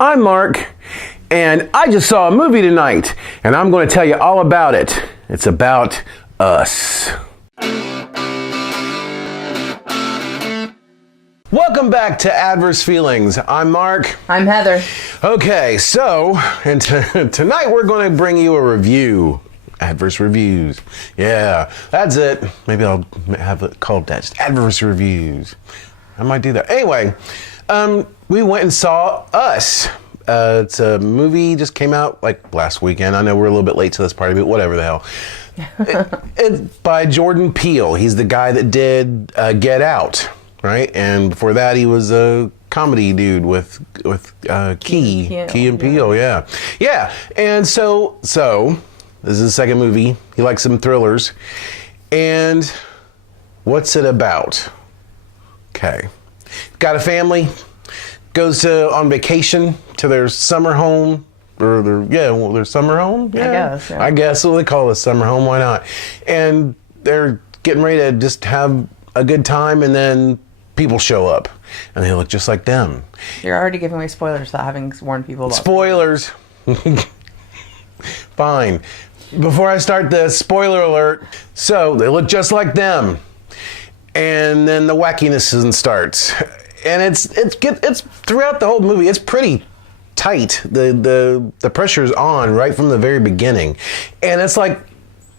I'm Mark, and I just saw a movie tonight, and I'm going to tell you all about it. It's about us. Welcome back to Adverse Feelings. I'm Mark. I'm Heather. Okay, so tonight we're going to bring you a review. Adverse reviews. Yeah, that's it. Maybe I'll have it called that. Just Adverse reviews. I might do that. Anyway, we went and saw Us. It's a movie, just came out like last weekend. I know we're a little bit late to this party, but whatever the hell. It's by Jordan Peele. He's the guy that did Get Out, right? And before that, he was a comedy dude with Key and Peele. Yeah. And so this is the second movie. He likes some thrillers. And what's it about? Okay. Got a family, goes on vacation to their summer home, or their summer home? Yeah. I guess. Yeah. I guess what they call it, summer home, why not? And they're getting ready to just have a good time, and then people show up, and they look just like them. You're already giving away spoilers without having warned people about Spoilers. Fine. Before I start this, spoiler alert. So they look just like them, and then the wackiness starts, and it's throughout the whole movie. It's pretty tight. The pressure's on right from the very beginning, and it's like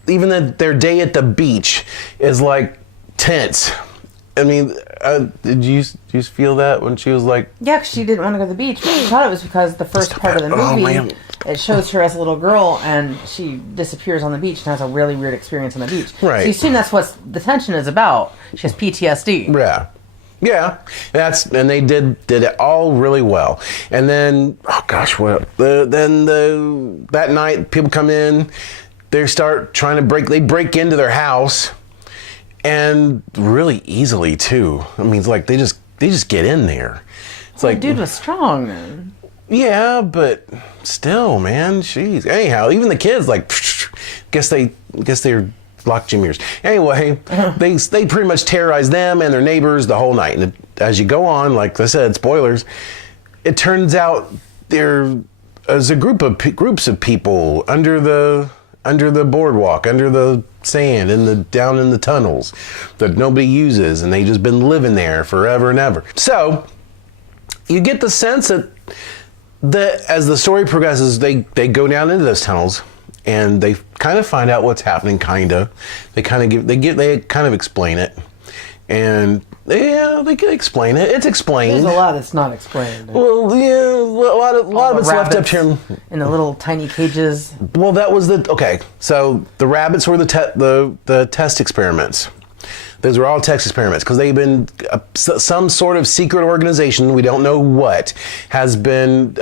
even their day at the beach is like tense. I mean, did you feel that when she was like? Yeah, 'cause she didn't want to go to the beach. But she thought it was because the first part of the movie, it shows her as a little girl and she disappears on the beach and has a really weird experience on the beach. Right. So you assume that's what the tension is about. She has PTSD. Yeah. And they did it all really well. And then, oh gosh, that night people come in, they start trying to break into their house. And really easily too. I mean, it's like they just get in there. It's like, the dude was strong. Yeah, but still, man, jeez. Anyhow, even the kids like, guess they're lockjammers. Anyway, they pretty much terrorize them and their neighbors the whole night. And as you go on, like I said, spoilers. It turns out there's a groups of people under the boardwalk, under the sand, down in the tunnels that nobody uses, and they just been living there forever and ever. So you get the sense that as the story progresses, they go down into those tunnels and they kind of find out what's happening. They kind of explain it, and they can explain it. It's explained. There's a lot that's not explained. Well, yeah, a lot of it's left up to him. In the little tiny cages. Well, that was okay. So the rabbits were the test experiments. Those were all test experiments because they've been some sort of secret organization, we don't know what, has been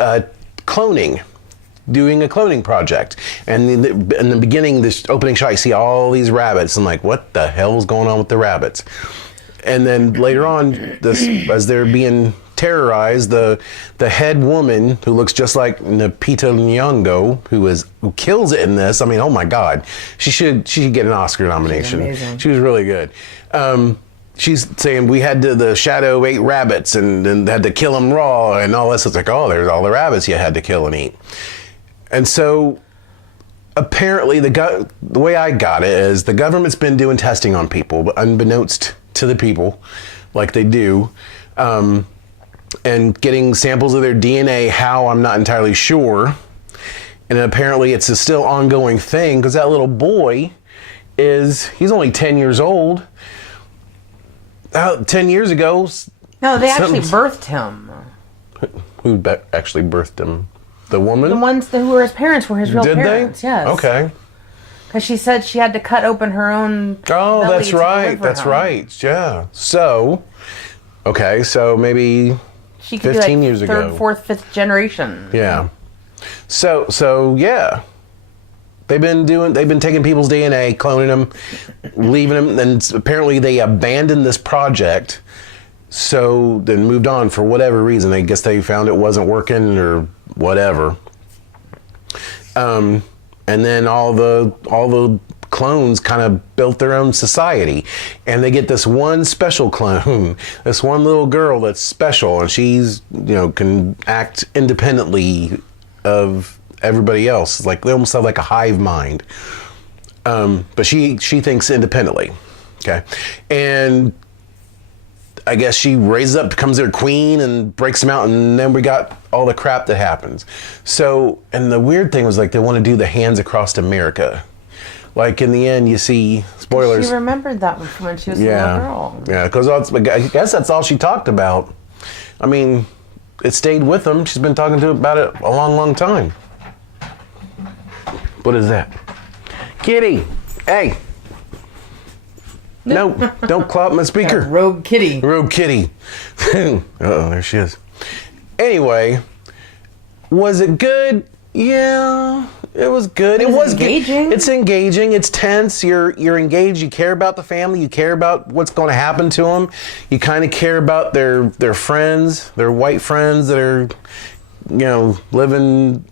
doing a cloning project. And in the beginning, this opening shot, you see all these rabbits. I'm like, what the hell is going on with the rabbits? And then later on, as they're being terrorized, the head woman who looks just like Nyong'o, who kills it in this. I mean, oh my God, she should get an Oscar nomination. She was really good. She's saying we had the shadow ate rabbits and had to kill them raw and all this. It's like, oh, there's all the rabbits you had to kill and eat. And so apparently the way I got it is the government's been doing testing on people, but unbeknownst to the people, like they do, and getting samples of their DNA. How, I'm not entirely sure. And apparently it's a still ongoing thing because that little boy he's only 10 years old. 10 years ago. No, they actually birthed him. Who actually birthed him? The woman? The ones who were his parents were his real parents. Did they? Yes. Okay. Because she said she had to cut open her own. Oh, that's right. That's right. Yeah. So, okay. So maybe she could 15 be like years ago. Third, fourth, fifth generation. Yeah. So yeah. They've been taking people's DNA, cloning them, leaving them, and apparently they abandoned this project. So then moved on for whatever reason. I guess they found it wasn't working or whatever. And then all the clones kind of built their own society. And they get this one special clone, this one little girl that's special, and she's, can act independently of everybody else. It's like they almost have like a hive mind. But she thinks independently. Okay. And I guess she raises up, becomes their queen, and breaks them out, and then we got all the crap that happens. So, and the weird thing was, like, they want to do the Hands Across America. Like, in the end, you see, spoilers. She remembered that one from when she was a little girl. Yeah, because I guess that's all she talked about. I mean, it stayed with them. She's been talking about it a long, long time. What is that? Kitty, hey. No, don't claw up my speaker. Rogue kitty. Rogue kitty. Uh-oh, there she is. Anyway, was it good? Yeah, it was good. It was engaging. It's engaging. It's tense. You're engaged. You care about the family. You care about what's going to happen to them. You kind of care about their friends, their white friends that are, living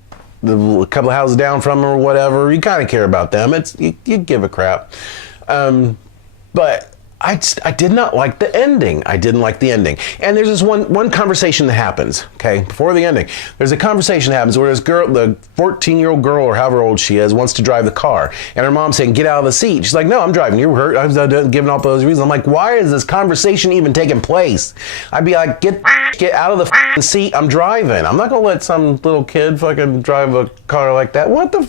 a couple of houses down from them or whatever. You kind of care about them. You give a crap. But I did not like the ending. I didn't like the ending. And there's this one conversation that happens, okay, before the ending. There's a conversation that happens where this girl, the 14-year-old girl or however old she is, wants to drive the car. And her mom's saying, get out of the seat. She's like, no, I'm driving. You're hurt. I've given all those reasons. I'm like, why is this conversation even taking place? I'd be like, get out of the seat. I'm driving. I'm not going to let some little kid fucking drive a car like that. What the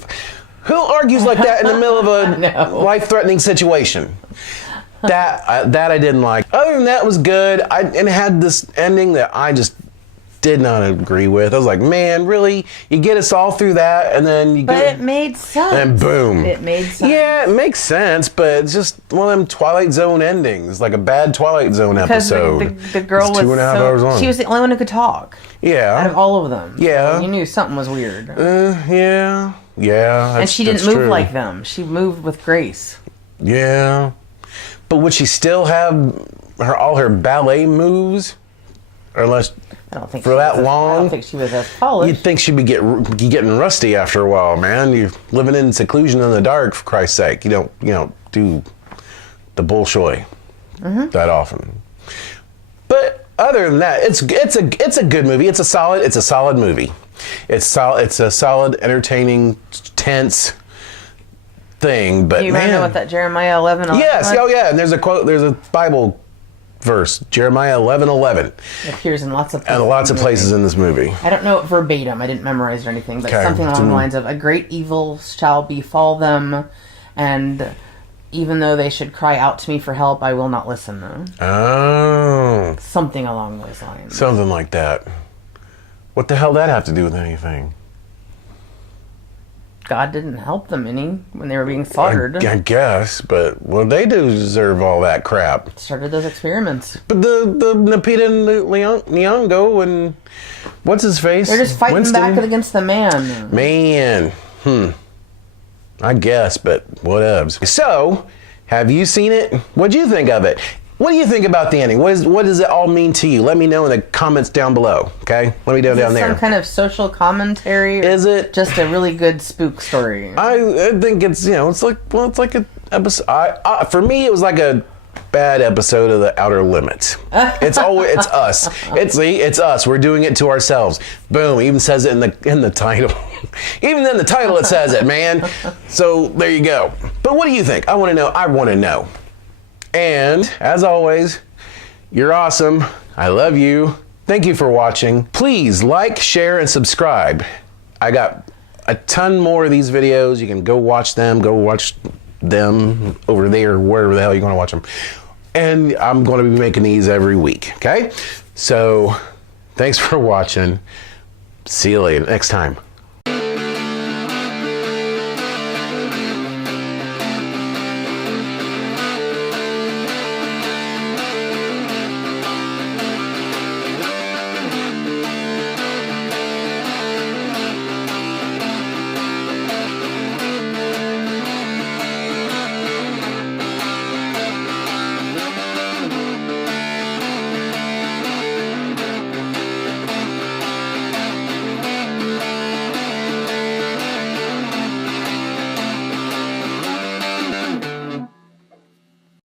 who argues like that in the middle of a life-threatening situation? That I didn't like. Other than that, it was good. And it had this ending that I just did not agree with. I was like, man, really? You get us all through that, and then it made sense. And boom. It made sense. Yeah, it makes sense, but it's just one of them Twilight Zone endings, like a bad Twilight Zone episode. Because the girl was 2.5 hours long. She was the only one who could talk. Yeah. Out of all of them. Yeah. So you knew something was weird. Yeah. Yeah. And she didn't move like them. She moved with grace. Yeah. But would she still have all her ballet moves? Or unless I don't think for that long? I don't think she was as polished. You'd think she'd be getting rusty after a while, man. You're living in seclusion in the dark, for Christ's sake. You don't do the bullshit that often. But other than that, it's a good movie. It's a solid movie. It's a solid, entertaining, tense thing. But do you remember what that Jeremiah 11:11? Yes. Oh yeah. And there's a quote. There's a Bible verse, Jeremiah 11:11. It appears in lots of places. And lots of places in this movie. I don't know it verbatim. I didn't memorize or anything, but something along the lines of, a great evil shall befall them, and even though they should cry out to me for help, I will not listen. Oh. Something along those lines. Something like that. What the hell did that have to do with anything? God didn't help them any when they were being slaughtered. I guess, but they do deserve all that crap. Started those experiments. But the Napita and Nyong'o and what's his face? They're just fighting Winston. back against the man. Man, I guess, but whatevs. So, have you seen it? What'd you think of it? What do you think about the ending? What does it all mean to you? Let me know in the comments down below, okay? Let me know down there. Some kind of social commentary? Or is it just a really good spook story? I think it's, it's like an episode. For me, it was like a bad episode of The Outer Limits. It's us. It's us. We're doing it to ourselves. Boom. Even says it in the title. Even in the title, it says it, man. So there you go. But what do you think? I want to know. And, as always, you're awesome. I love you. Thank you for watching. Please like, share, and subscribe. I got a ton more of these videos. You can go watch them. Go watch them over there, wherever the hell you're going to watch them. And I'm going to be making these every week, okay? So, thanks for watching. See you later next time.